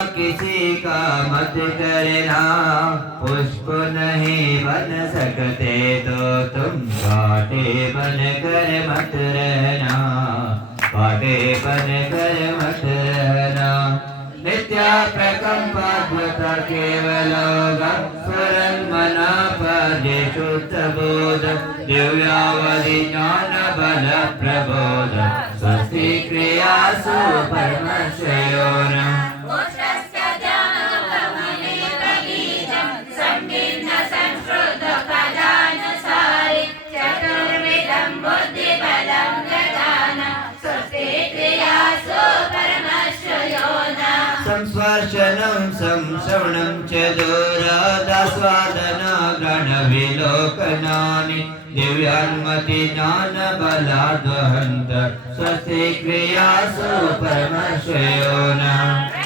किसी का मत करना, पुष्प नहीं बन सकते तो तुम कांटे बन कर मत रहना, कांटे बन कर मत रहना। नित्या प्रकंपाद्भुता केवलोगं स्फुरन् मनापदे शुद्धबोध दिव्यावधि ज्ञानबल प्रबोध स्वस्ति क्रियासु परमश्रयो नमः। संस्पर्शनं संश्रवणं च दूरादास्वादना गणविलोकनानि दिव्यान्मति ज्ञानबलाद्वहन्त स्वस्ति क्रियासु परमश्रयो नमः।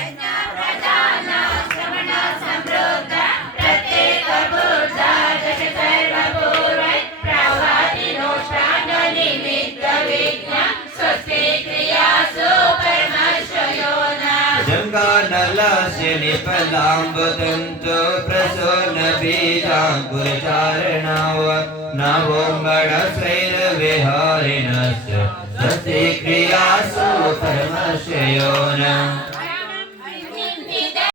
जङ्गानलस्य निपलाम्बतन्तु प्रसूनबीजाङ्कुरचारिणाव नवोङ्गणश्रैरविहारिणस्य स्वस्ति क्रियासु परमश्रयो नमः।